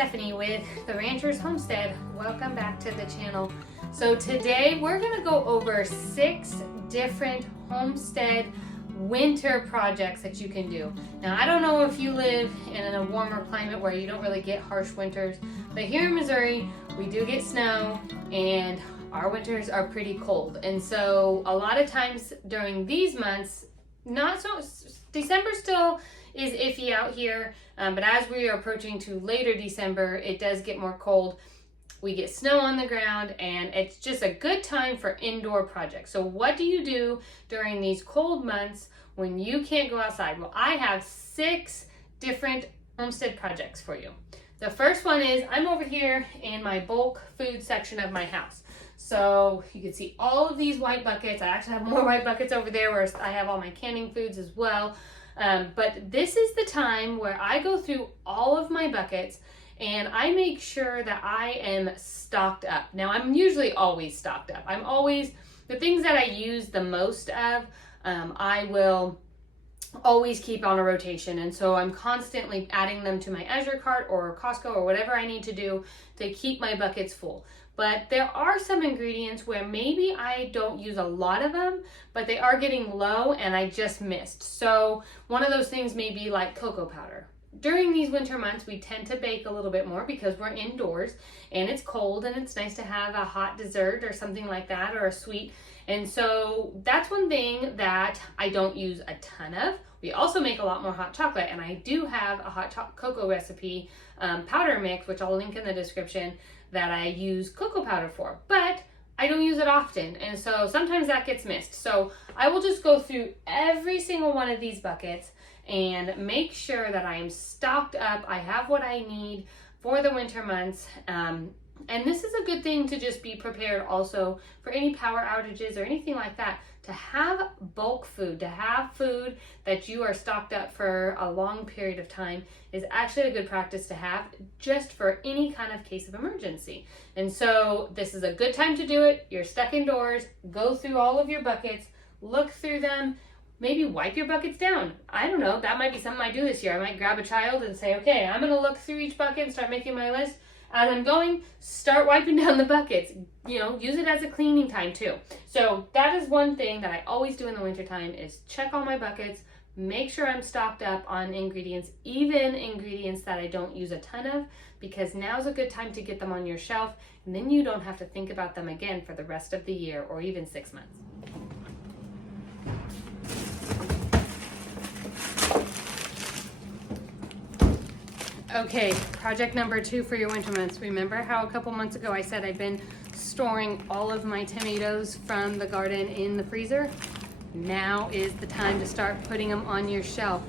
Stephanie with the Rancher's Homestead. Welcome back to the channel. So today we're going to go over 6 different homestead winter projects that you can do. Now I don't know if you live in a warmer climate where you don't really get harsh winters, but here in Missouri we do get snow and our winters are pretty cold. And so a lot of times during these months, December still is iffy out here, but as we are approaching to later December, it does get more cold. We get snow on the ground and it's just a good time for indoor projects. So what do you do during these cold months when you can't go outside? Well, I have 6 different homestead projects for you. The first one is I'm over here in my bulk food section of my house. So you can see all of these white buckets. I actually have more white buckets over there where I have all my canning foods as well. But this is the time where I go through all of my buckets and I make sure that I am stocked up. Now I'm usually always stocked up. The things that I use the most of, I will always keep on a rotation. And so I'm constantly adding them to my Azure cart or Costco or whatever I need to do to keep my buckets full. But there are some ingredients where maybe I don't use a lot of them, but they are getting low and I just missed. So one of those things may be like cocoa powder. During these winter months, we tend to bake a little bit more because we're indoors and it's cold and it's nice to have a hot dessert or something like that, or a sweet. And so that's one thing that I don't use a ton of. We also make a lot more hot chocolate, and I do have a hot cocoa recipe powder mix, which I'll link in the description, that I use cocoa powder for, but I don't use it often. And so sometimes that gets missed. So I will just go through every single one of these buckets and make sure that I am stocked up. I have what I need for the winter months. And this is a good thing to just be prepared also for any power outages or anything like that. To have bulk food, to have food that you are stocked up for a long period of time is actually a good practice to have just for any kind of case of emergency. And so this is a good time to do it. You're stuck indoors, go through all of your buckets, look through them, maybe wipe your buckets down. I don't know, that might be something I do this year. I might grab a child and say, okay, I'm gonna look through each bucket and start making my list. As I'm going, start wiping down the buckets. Use it as a cleaning time too. So that is one thing that I always do in the wintertime is check all my buckets, make sure I'm stocked up on ingredients, even ingredients that I don't use a ton of, because now's a good time to get them on your shelf, and then you don't have to think about them again for the rest of the year or even 6 months. Okay, project number 2 for your winter months. Remember how a couple months ago I said I've been storing all of my tomatoes from the garden in the freezer? Now is the time to start putting them on your shelf.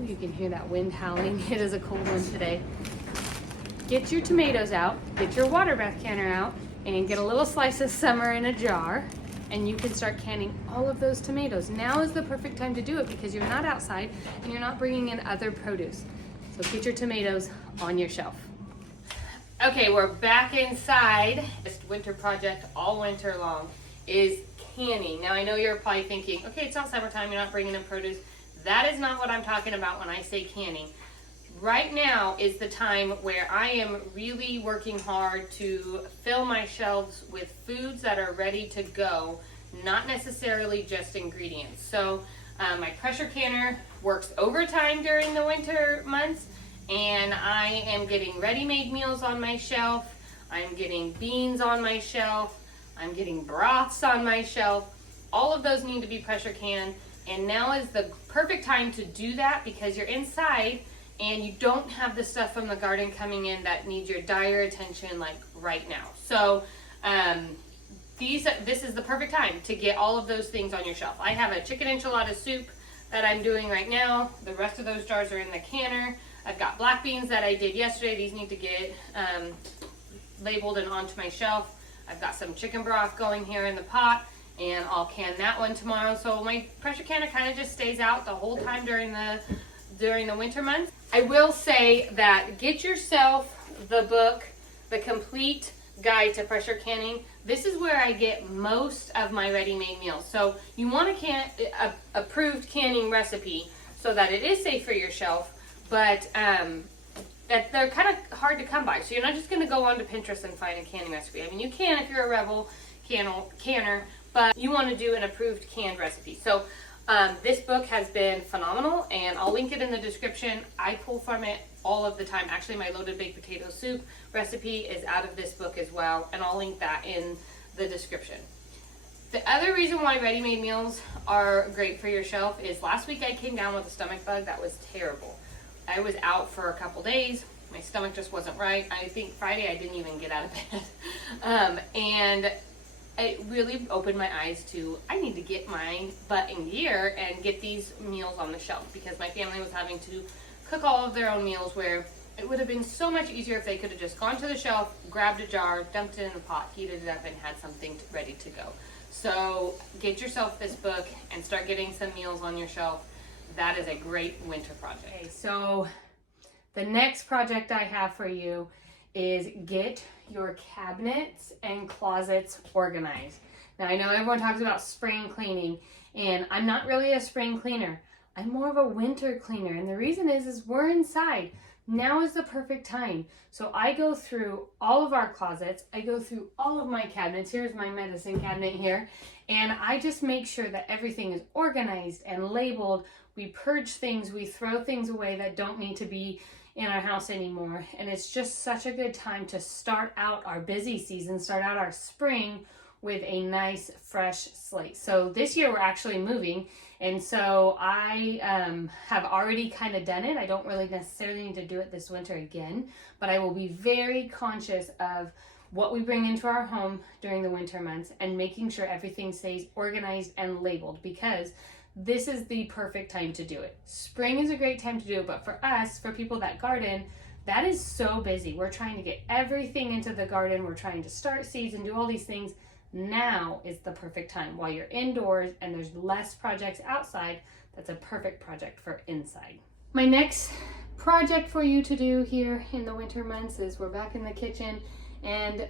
Ooh, you can hear that wind howling. It is a cold one today. Get your tomatoes out, get your water bath canner out, and get a little slice of summer in a jar, and you can start canning all of those tomatoes. Now is the perfect time to do it because you're not outside and you're not bringing in other produce. So get your tomatoes on your shelf. Okay, we're back inside. This winter project all winter long is canning. Now I know you're probably thinking, okay, it's not summertime, you're not bringing in produce. That is not what I'm talking about when I say canning. Right now is the time where I am really working hard to fill my shelves with foods that are ready to go, not necessarily just ingredients. So my pressure canner works overtime during the winter months, and I am getting ready-made meals on my shelf. I'm getting beans on my shelf. I'm getting broths on my shelf. All of those need to be pressure canned, and now is the perfect time to do that because you're inside and you don't have the stuff from the garden coming in that needs your dire attention like right now. So this is the perfect time to get all of those things on your shelf. I have a chicken enchilada soup that I'm doing right now. The rest of those jars are in the canner. I've got black beans that I did yesterday. These need to get labeled and onto my shelf. I've got some chicken broth going here in the pot, and I'll can that one tomorrow. So my pressure canner kind of just stays out the whole time during the winter months. I will say that get yourself the book, The Complete Guide to Pressure Canning. This is where I get most of my ready-made meals. So you want a approved canning recipe so that it is safe for your shelf, but they're kind of hard to come by. So you're not just going to go onto Pinterest and find a canning recipe. I mean, you can if you're a rebel canner, but you want to do an approved canned recipe. So this book has been phenomenal, and I'll link it in the description. I pull from it all of the time. Actually, my loaded baked potato soup recipe is out of this book as well, and I'll link that in the description. The other reason why ready-made meals are great for your shelf is last week I came down with a stomach bug that was terrible. I was out for a couple days. My stomach just wasn't right. I think Friday I didn't even get out of bed. And it really opened my eyes to, I need to get my butt in gear and get these meals on the shelf, because my family was having to cook all of their own meals, where it would have been so much easier if they could have just gone to the shelf, grabbed a jar, dumped it in a pot, heated it up, and had something ready to go. So get yourself this book and start getting some meals on your shelf. That is a great winter project. Okay, so the next project I have for you is get your cabinets and closets organized. Now, I know everyone talks about spring cleaning, and I'm not really a spring cleaner. I'm more of a winter cleaner, and the reason is we're inside. Now is the perfect time. So I go through all of our closets. I go through all of my cabinets. Here's my medicine cabinet here. And I just make sure that everything is organized and labeled. We purge things. We throw things away that don't need to be in our house anymore. And it's just such a good time to start out our busy season, start out our spring with a nice fresh slate. So this year we're actually moving, and so I have already kind of done it. I don't really necessarily need to do it this winter again, but I will be very conscious of what we bring into our home during the winter months and making sure everything stays organized and labeled, because this is the perfect time to do it. Spring is a great time to do it, but for us, for people that garden, that is so busy. We're trying to get everything into the garden. We're trying to start seeds and do all these things. Now is the perfect time. While you're indoors and there's less projects outside, that's a perfect project for inside. My next project for you to do here in the winter months is we're back in the kitchen, and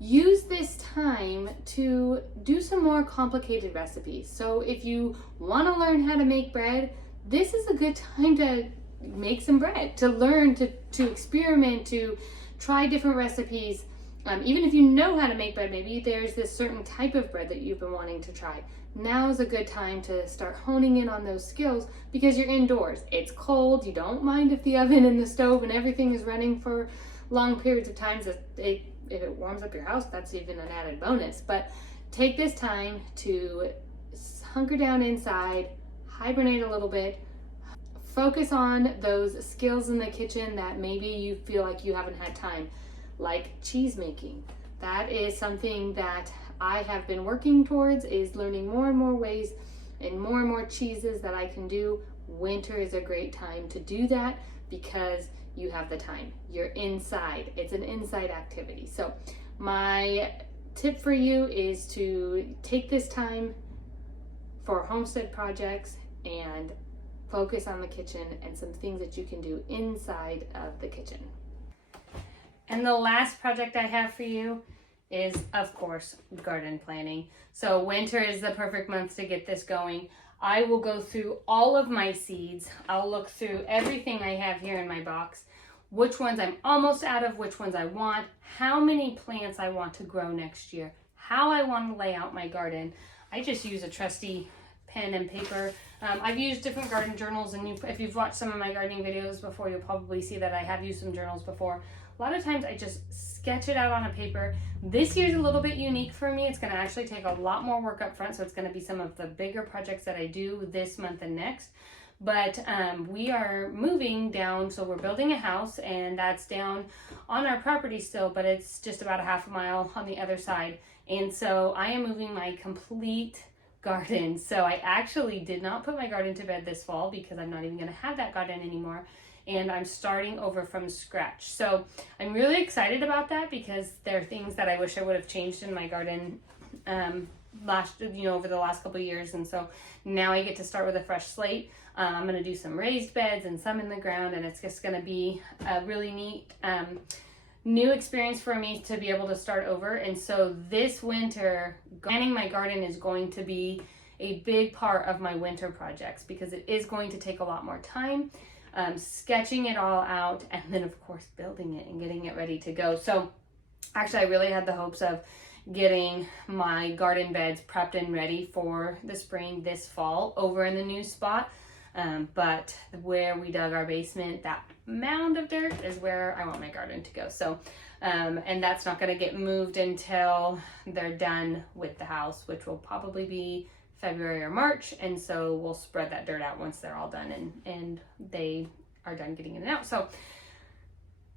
use this time to do some more complicated recipes. So if you want to learn how to make bread, this is a good time to make some bread, to learn, to experiment, to try different recipes. Even if you know how to make bread, maybe there's this certain type of bread that you've been wanting to try. Now is a good time to start honing in on those skills, because you're indoors. It's cold. You don't mind if the oven and the stove and everything is running for long periods of time. If it warms up your house, that's even an added bonus. But take this time to hunker down inside, hibernate a little bit, focus on those skills in the kitchen that maybe you feel like you haven't had time, like cheese making. That is something that I have been working towards, is learning more and more ways and more cheeses that I can do. Winter is a great time to do that because you have the time. You're inside. It's an inside activity. So my tip for you is to take this time for homestead projects and focus on the kitchen and some things that you can do inside of the kitchen. And the last project I have for you is, of course, garden planning. So winter is the perfect month to get this going. I will go through all of my seeds. I'll look through everything I have here in my box, which ones I'm almost out of, which ones I want, how many plants I want to grow next year, how I want to lay out my garden. I just use a trusty pen and paper. I've used different garden journals, and if you've watched some of my gardening videos before, you'll probably see that I have used some journals before. A lot of times I just sketch it out on a paper. This year's a little bit unique for me. It's going to actually take a lot more work up front, so it's going to be some of the bigger projects that I do this month and next. But we are moving down, so we're building a house, and that's down on our property still, but it's just about a half a mile on the other side. And so I am moving my complete garden. So I actually did not put my garden to bed this fall because I'm not even going to have that garden anymore. And I'm starting over from scratch. So I'm really excited about that because there are things that I wish I would have changed in my garden over the last couple of years. And so now I get to start with a fresh slate. I'm going to do some raised beds and some in the ground, and it's just going to be a really neat new experience for me to be able to start over. And so this winter, planning my garden is going to be a big part of my winter projects because it is going to take a lot more time. sketching it all out, and then of course building it and getting it ready to go. So actually I really had the hopes of getting my garden beds prepped and ready for the spring this fall over in the new spot. But where we dug our basement, that mound of dirt is where I want my garden to go. So, and that's not going to get moved until they're done with the house, which will probably be February or March. And so we'll spread that dirt out once they're all done and they are done getting in and out. So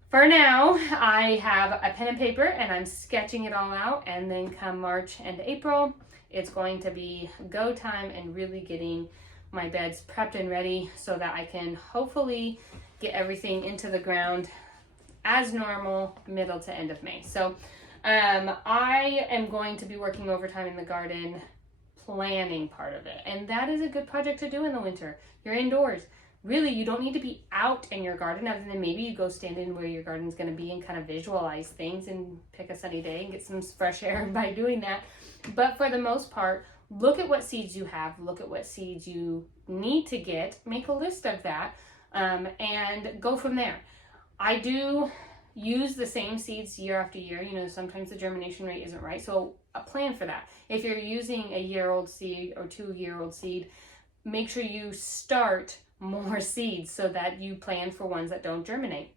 for now, I have a pen and paper and I'm sketching it all out. And then come March and April, it's going to be go time and really getting my beds prepped and ready so that I can hopefully get everything into the ground as normal middle to end of May. So I am going to be working overtime in the garden, planning part of it. And that is a good project to do in the winter. You're indoors. Really, you don't need to be out in your garden other than maybe you go stand in where your garden's going to be and kind of visualize things and pick a sunny day and get some fresh air by doing that. But for the most part, look at what seeds you have, look at what seeds you need to get, make a list of that, and go from there. I do use the same seeds year after year. You know, sometimes the germination rate isn't right, so a plan for that. If you're using a year-old seed or 2-year-old seed, make sure you start more seeds so that you plan for ones that don't germinate.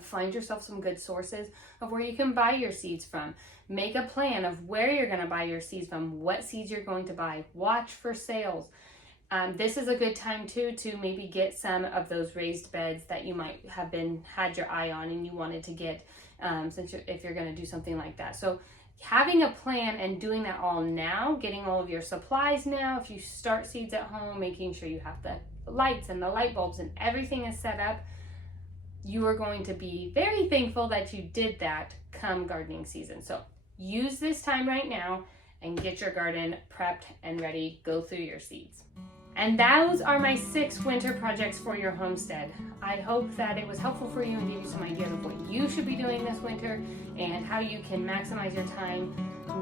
Find yourself some good sources of where you can buy your seeds from. Make a plan of where you're going to buy your seeds from, what seeds you're going to buy. Watch for sales. This is a good time too to maybe get some of those raised beds that you might have had your eye on and you wanted to get if you're going to do something like that. So having a plan and doing that all now, getting all of your supplies now, if you start seeds at home, making sure you have the lights and the light bulbs and everything is set up, you are going to be very thankful that you did that come gardening season. So use this time right now and get your garden prepped and ready. Go through your seeds. And those are my 6 winter projects for your homestead. I hope that it was helpful for you and gave you some ideas of what you should be doing this winter and how you can maximize your time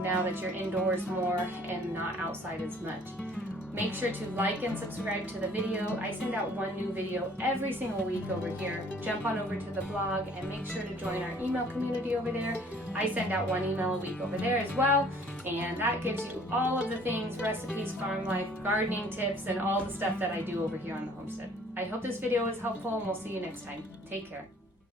now that you're indoors more and not outside as much. Make sure to like and subscribe to the video. I send out one new video every single week over here. Jump on over to the blog and make sure to join our email community over there. I send out 1 email a week over there as well. And that gives you all of the things, recipes, farm life, gardening tips, and all the stuff that I do over here on the homestead. I hope this video was helpful and we'll see you next time. Take care.